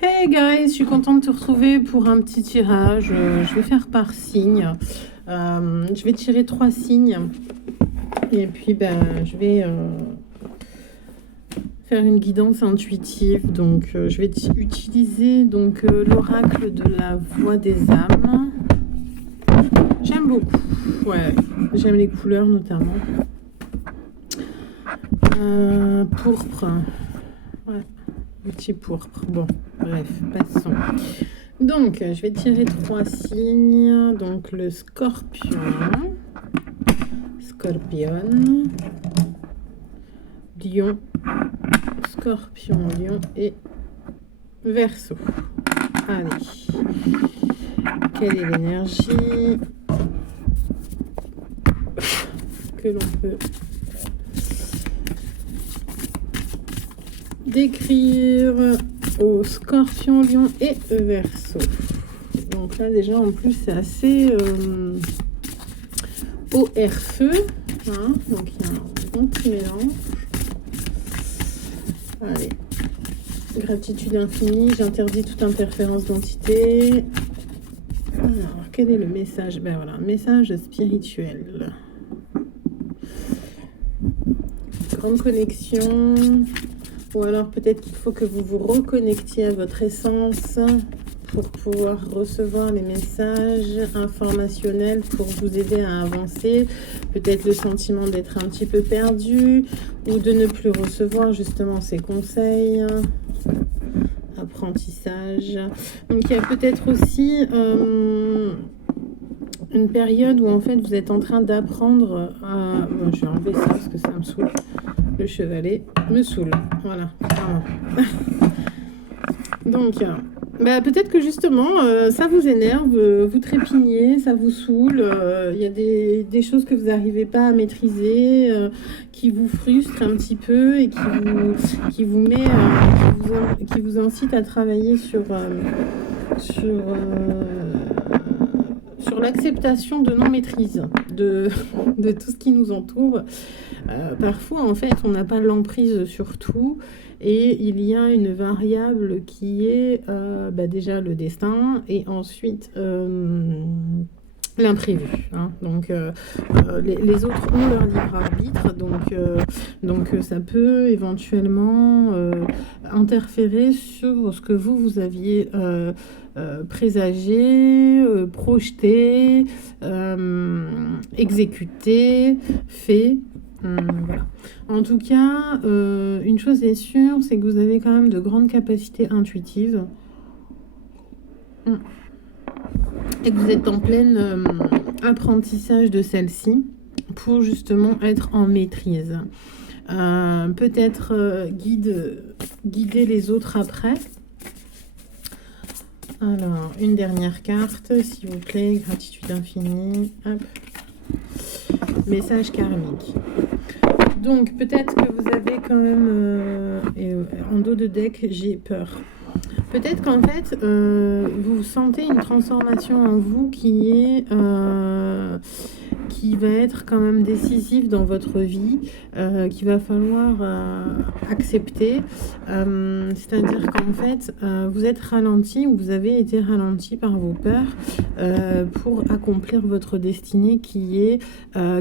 Hey guys, je suis contente de te retrouver pour un petit tirage. Je vais faire par signe. Je vais tirer 3 signes et puis je vais faire une guidance intuitive. Donc, je vais utiliser l'oracle de la voix des âmes. J'aime beaucoup. Ouais, j'aime les couleurs notamment. Pourpre. Ouais, petit pourpre. Bon, bref, passons. Donc, je vais tirer 3 signes. Donc, le scorpion, lion, scorpion, lion et verseau. Allez, quelle est l'énergie que l'on peut décrire au scorpion, lion et verseau? Donc là déjà en plus c'est assez au air-feu, hein, donc il y a un bon petit mélange. Allez, gratitude infinie, j'interdis toute interférence d'entité. Alors quel est le message? Ben voilà, message spirituel, grande connexion. Ou alors peut-être qu'il faut que vous vous reconnectiez à votre essence pour pouvoir recevoir les messages informationnels pour vous aider à avancer. Peut-être le sentiment d'être un petit peu perdu ou de ne plus recevoir justement ces conseils. Apprentissage. Donc il y a peut-être aussi une période où en fait vous êtes en train d'apprendre à... Bon, je vais enlever ça parce que ça me saoule. Le chevalet me saoule. Voilà. Donc, peut-être que justement, ça vous énerve, vous trépignez, ça vous saoule. Il y a des choses que vous n'arrivez pas à maîtriser, qui vous frustrent un petit peu et qui vous incite à travailler sur l'acceptation de non-maîtrise de tout ce qui nous entoure. Parfois, en fait, on n'a pas l'emprise sur tout et il y a une variable qui est déjà le destin et ensuite l'imprévu. Hein. Donc, les autres ont leur libre arbitre, donc ça peut éventuellement interférer sur ce que vous aviez présagé, projeté, exécuté, fait. Voilà. En tout cas, une chose est sûre, c'est que vous avez quand même de grandes capacités intuitives et que vous êtes en plein apprentissage de celle-ci pour justement être en maîtrise. Peut-être guider les autres après. Alors, une dernière carte, s'il vous plaît, gratitude infinie. Hop. Message karmique. Donc, peut-être que vous avez quand même... en dos de deck, j'ai peur. Peut-être qu'en fait, vous sentez une transformation en vous qui va être quand même décisive dans votre vie, qu'il va falloir accepter. C'est-à-dire qu'en fait, vous êtes ralenti ou vous avez été ralenti par vos peurs pour accomplir votre destinée qui est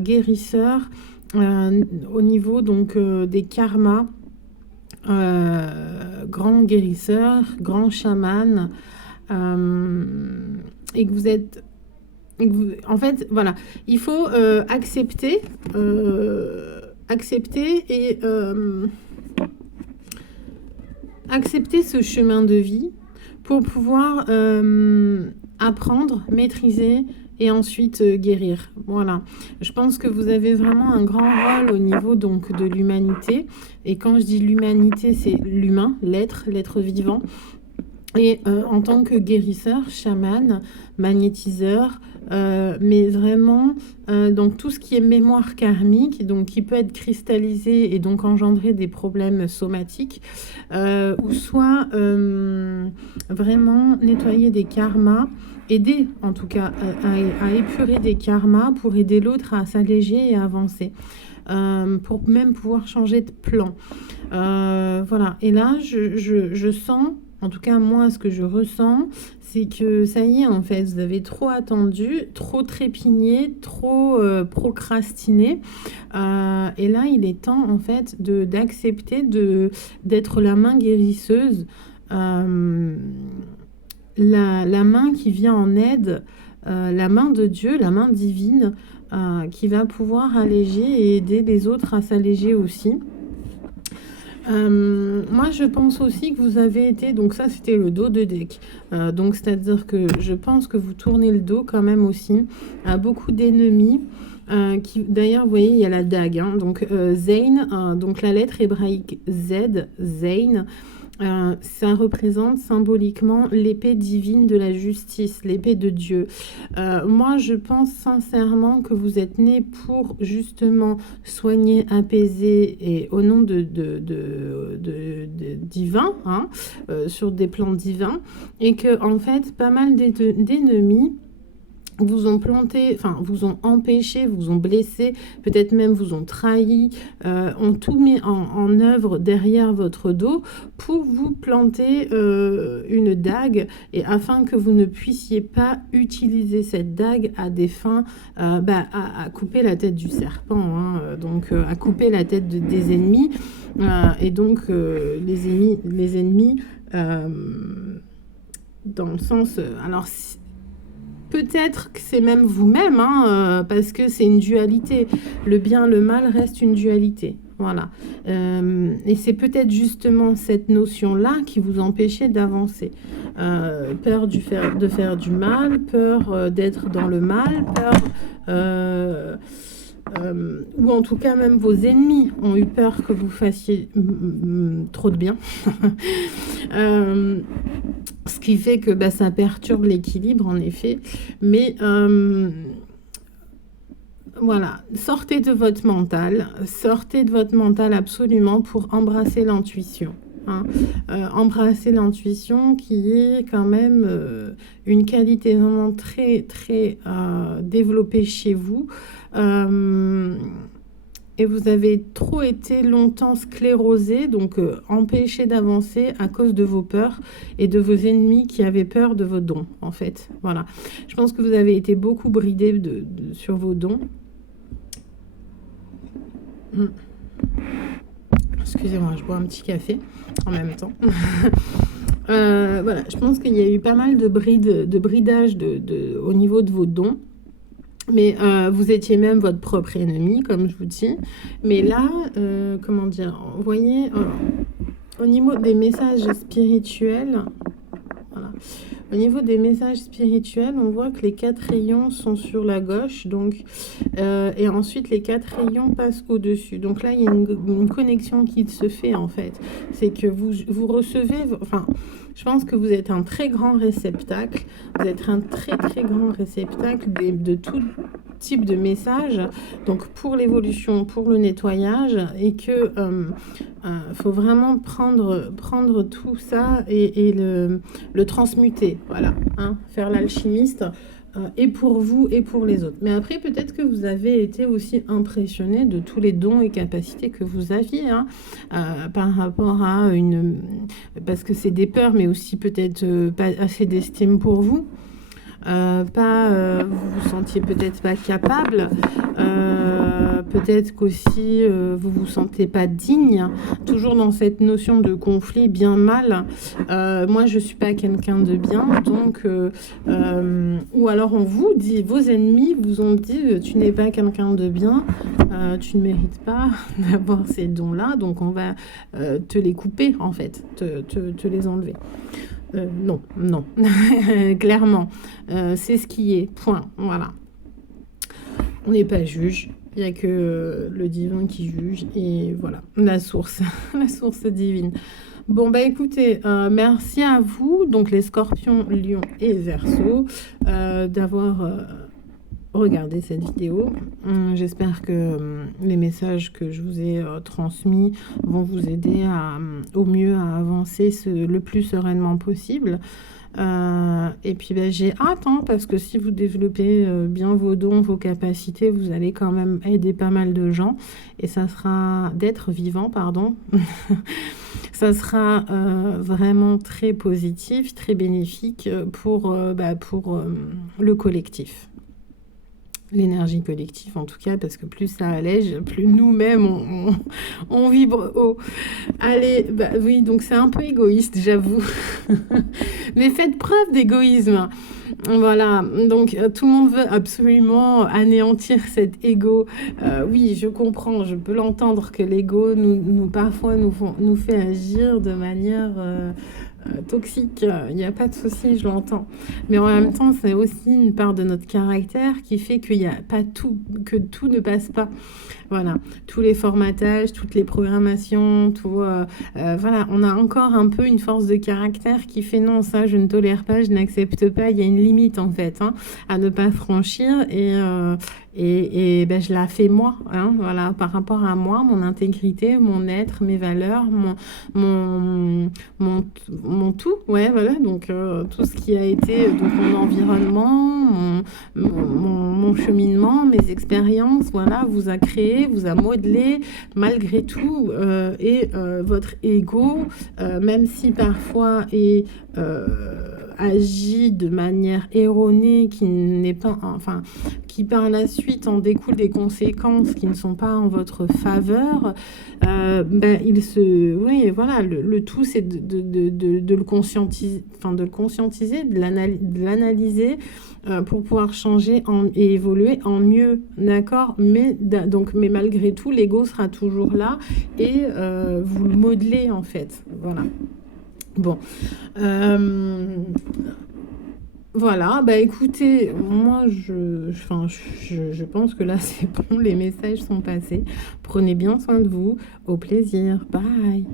guérisseur au niveau donc des karmas. Grand guérisseur, grand chaman, et que vous êtes... en fait, voilà, il faut accepter et accepter ce chemin de vie pour pouvoir apprendre, maîtriser et ensuite guérir. Voilà. Je pense que vous avez vraiment un grand rôle au niveau donc de l'humanité. Et quand je dis l'humanité, c'est l'humain, l'être vivant. Et en tant que guérisseur, chaman, magnétiseur, mais vraiment donc tout ce qui est mémoire karmique, donc qui peut être cristallisé et donc engendrer des problèmes somatiques, ou soit vraiment nettoyer des karmas, aider en tout cas à épurer des karmas pour aider l'autre à s'alléger et à avancer. Pour même pouvoir changer de plan. Voilà. Et là, je sens en tout cas moi ce que je ressens, c'est que ça y est en fait, vous avez trop attendu, trop trépigné, trop procrastiné. Et là il est temps en fait d'accepter d'être la main guérisseuse, euh, la main qui vient en aide, la main de Dieu, la main divine, qui va pouvoir alléger et aider les autres à s'alléger aussi. Moi, je pense aussi que vous avez été, donc ça c'était le dos de deck, donc c'est-à-dire que je pense que vous tournez le dos quand même aussi à beaucoup d'ennemis. Qui, d'ailleurs, vous voyez, il y a la dague, hein, donc Zayn, donc la lettre hébraïque Z, Zayn, ça représente symboliquement l'épée divine de la justice, l'épée de Dieu. Moi, je pense sincèrement que vous êtes nés pour justement soigner, apaiser et au nom de divin, hein, sur des plans divins, et que en fait, pas mal d'ennemis vous ont planté, enfin vous ont empêché, vous ont blessé, peut-être même vous ont trahi, ont tout mis en œuvre derrière votre dos pour vous planter une dague, et afin que vous ne puissiez pas utiliser cette dague à des fins, à couper la tête du serpent, hein, donc à couper la tête des ennemis, et donc les ennemis dans le sens, alors peut-être que c'est même vous-même, hein, parce que c'est une dualité. Le bien, le mal reste une dualité. Voilà. Et c'est peut-être justement cette notion-là qui vous empêchait d'avancer. Peur de faire du mal, peur d'être dans le mal, peur... ou en tout cas même vos ennemis ont eu peur que vous fassiez trop de bien. Ce qui fait que ça perturbe l'équilibre en effet. Mais voilà, sortez de votre mental absolument pour embrasser l'intuition. Hein. Embrasser l'intuition qui est quand même une qualité vraiment très très développée chez vous. Et vous avez trop été longtemps sclérosé, donc empêché d'avancer à cause de vos peurs et de vos ennemis qui avaient peur de vos dons, en fait. Voilà. Je pense que vous avez été beaucoup bridé sur vos dons. Excusez-moi, je bois un petit café en même temps. Voilà, je pense qu'il y a eu pas mal de bridage au niveau de vos dons. Mais vous étiez même votre propre ennemi, comme je vous dis. Mais là, comment dire, vous voyez, au niveau des messages spirituels, voilà. Au niveau des messages spirituels, on voit que les 4 rayons sont sur la gauche, donc, et ensuite les 4 rayons passent au-dessus. Donc là, il y a une connexion qui se fait en fait. C'est que vous recevez, enfin, je pense que vous êtes un très grand réceptacle. Vous êtes un très très grand réceptacle de tout type de messages, donc pour l'évolution, pour le nettoyage, et que faut vraiment prendre tout ça et le transmuter, voilà, hein, faire l'alchimiste, et pour vous et pour les autres. Mais après, peut-être que vous avez été aussi impressionné de tous les dons et capacités que vous aviez, hein, par rapport à parce que c'est des peurs, mais aussi peut-être pas assez d'estime pour vous. Vous vous sentiez peut-être pas capable, peut-être qu'aussi vous vous sentez pas digne, toujours dans cette notion de conflit bien mal. Moi je suis pas quelqu'un de bien, donc ou alors on vous dit, vos ennemis vous ont dit tu n'es pas quelqu'un de bien, tu ne mérites pas d'avoir ces dons là, donc on va te les couper en fait, te les enlever. Non, clairement, c'est ce qui est, point, voilà. On n'est pas juge, il n'y a que le divin qui juge, et voilà, la source, la source divine. Bon, écoutez, merci à vous, donc les scorpions, lions et verseaux, d'avoir regardé cette vidéo. J'espère que les messages que je vous ai transmis vont vous aider au mieux à avancer le plus sereinement possible. Et puis ben, j'ai hâte, hein, parce que si vous développez bien vos dons, vos capacités, vous allez quand même aider pas mal de gens. Et ça sera d'être vivant, pardon. Ça sera vraiment très positif, très bénéfique pour le collectif. L'énergie collective en tout cas, parce que plus ça allège, plus nous-mêmes on vibre haut. Allez, bah oui, donc c'est un peu égoïste, j'avoue. Mais faites preuve d'égoïsme. Voilà, donc tout le monde veut absolument anéantir cet ego. Oui, je comprends, je peux l'entendre que l'ego parfois nous fait agir de manière toxique. Il n'y a pas de souci, je l'entends. Mais en même temps, c'est aussi une part de notre caractère qui fait qu'il n'y a pas tout, que tout ne passe pas. Voilà, tous les formatages, toutes les programmations, voilà, on a encore un peu une force de caractère qui fait non, ça je ne tolère pas, je n'accepte pas, il y a une limite en fait, hein, à ne pas franchir et ben, je la fais moi, hein, voilà, par rapport à moi, mon intégrité, mon être, mes valeurs, mon, mon tout, ouais, voilà, donc tout ce qui a été donc, mon environnement, mon cheminement, mes expériences, voilà, vous a créé, vous a modelé malgré tout, votre ego, même si parfois agit de manière erronée, qui n'est pas, enfin, qui par la suite en découle des conséquences qui ne sont pas en votre faveur, ben, oui, voilà, le tout c'est de le conscientiser, enfin de le conscientiser, de l'analyser pour pouvoir changer et évoluer en mieux, d'accord, mais malgré tout, l'ego sera toujours là et vous le modelez en fait, voilà. Bon, voilà, bah écoutez, moi je pense que là c'est bon, les messages sont passés. Prenez bien soin de vous, au plaisir, bye.